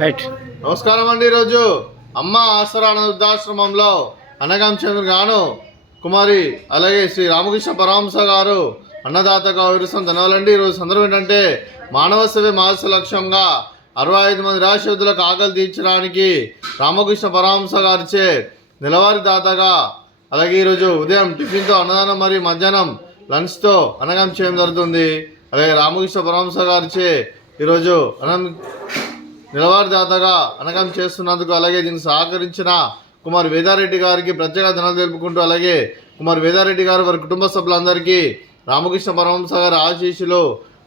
Right. నమస్కారం అండి. ఈరోజు అమ్మ ఆసరా వృద్ధాశ్రమంలో అనగం చంద్ర గాను కుమారి అలాగే శ్రీ రామకృష్ణ పరమహంస గారు అన్నదాతగా విరుసం ధనవాలండి. ఈరోజు సందర్భం ఏంటంటే మానవ సేవే మానస లక్ష్యంగా 65 మంది నిరాశ్రితులకు ఆకలి తీర్చడానికి రామకృష్ణ పరమహంస గారిచే నెలవారీ దాతగా అలాగే ఈరోజు ఉదయం టిఫిన్తో అన్నదానం మరియు మధ్యాహ్నం లంచ్తో అనగం చేయడం జరుగుతుంది. అలాగే రామకృష్ణ పరమహంస గారిచే ఈరోజు నెలవారీ దాతగా అనగం చేస్తున్నందుకు అలాగే దీనికి సహకరించిన కుమార్ వేదారెడ్డి గారికి ప్రత్యేక ధనాలు తెలుపుకుంటూ అలాగే కుమార్ వేదారెడ్డి గారు వారి కుటుంబ సభ్యులందరికీ రామకృష్ణ పరమహంస గారి ఆశీస్సులు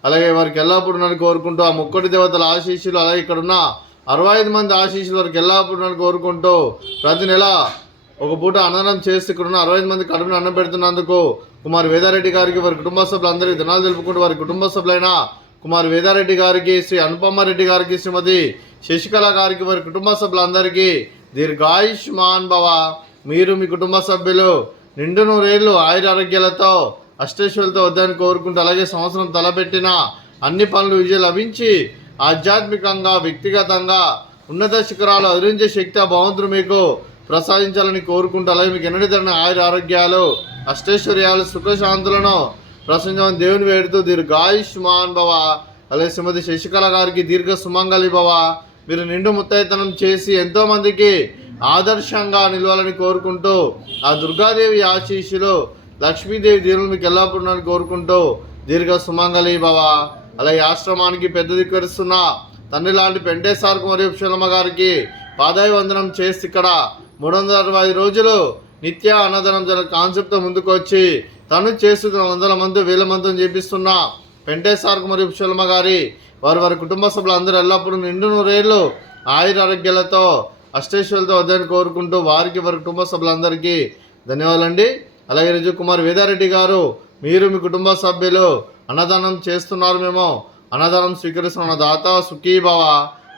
అలాగే వారికి ఎల్లప్పుడూ నన్ను కోరుకుంటూ ఆ ముక్కోటి దేవతల ఆశీస్సులు అలాగే ఇక్కడున్న 65 మంది ఆశీస్సులు వారికి ఎల్లప్పుడూ నన్ను కోరుకుంటూ ప్రతి నెల ఒక పూట అన్నదానం చేసి ఇక్కడున్న 65 మంది కడుపును అన్నం పెడుతున్నందుకు కుమార్ వేదారెడ్డి గారికి వారి కుటుంబ సభ్యులందరికీ ధనాలు తెలుపుకుంటూ వారి కుటుంబ సభ్యులైన కుమార్ వేదారెడ్డి గారికి శ్రీ అనుపమ్మారెడ్డి గారికి శ్రీమతి శశికళ గారికి వారి కుటుంబ సభ్యులందరికీ దీర్ఘాయుష్మాన్ భవ. మీరు మీ కుటుంబ సభ్యులు నిండు నూరేళ్లు ఆయురారోగ్యాలతో అష్టైశ్వర్యాలతో వద్దని కోరుకుంటూ అలాగే సంవత్సరం తలపెట్టిన అన్ని పనులు విజయం లభించి ఆధ్యాత్మికంగా వ్యక్తిగతంగా ఉన్నత శిఖరాలు అధిరించే శక్తి ఆ భగవంతుడు మీకు ప్రసాదించాలని కోరుకుంటూ అలాగే మీకు ఎన్నటి తరని ఆయురారోగ్యాలు అష్టైశ్వర్యాలు సుఖశాంతులను ప్రసంగం దేవుని వేడుతూ దీర్ఘాయుష్మాన్ భవ. అలాగే శ్రీమతి శశికళ గారికి దీర్ఘ సుమంగళి భవ. మీరు నిండు ముత్తైతనం చేసి ఎంతోమందికి ఆదర్శంగా నిలవాలని కోరుకుంటూ ఆ దుర్గాదేవి ఆశీస్సులు లక్ష్మీదేవి దీవులు మీకు ఎల్లప్పుడూ కోరుకుంటూ దీర్ఘ సుమంగళి భవ. అలాగే ఆశ్రమానికి పెద్ద దిక్కరిస్తున్న తండ్రి లాంటి పెంటేశ్వరకు మరియు పుష్పలమ్మ గారికి పాదాభివందనం చేసి ఇక్కడ 365 రోజులు నిత్య అన్నదానం కాన్సెప్ట్తో ముందుకు వచ్చి తను చేస్తున్న 100 మంది 1000 మందిని చేపిస్తున్న పెంటేశ్వరకు మరియు పుష్పలమ్మ గారి వారి కుటుంబ సభ్యులందరూ ఎల్లప్పుడూ నిండు నూరేళ్లు ఆయురారోగ్యాలతో అష్టైశ్వర్యాలతో వద్దని కోరుకుంటూ వారికి వారి కుటుంబ సభ్యులందరికీ ధన్యవాదాలండి. అలాగే రోజు కుమార్ వేదారెడ్డి గారు మీరు మీ కుటుంబ సభ్యులు అన్నదానం చేస్తున్నారు, మేము అన్నదానం స్వీకరిస్తున్న దాత సుఖీభవ.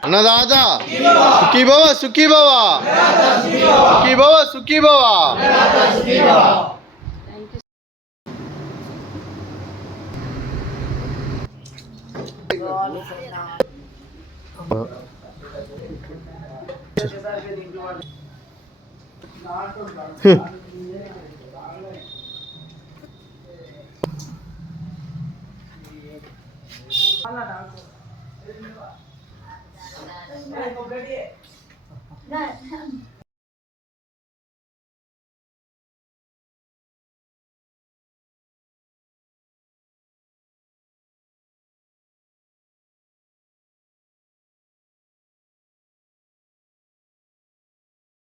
అన్నదాత సుఖీభవ సుఖీభవ సుఖీభవ సుఖీభవ. Nah,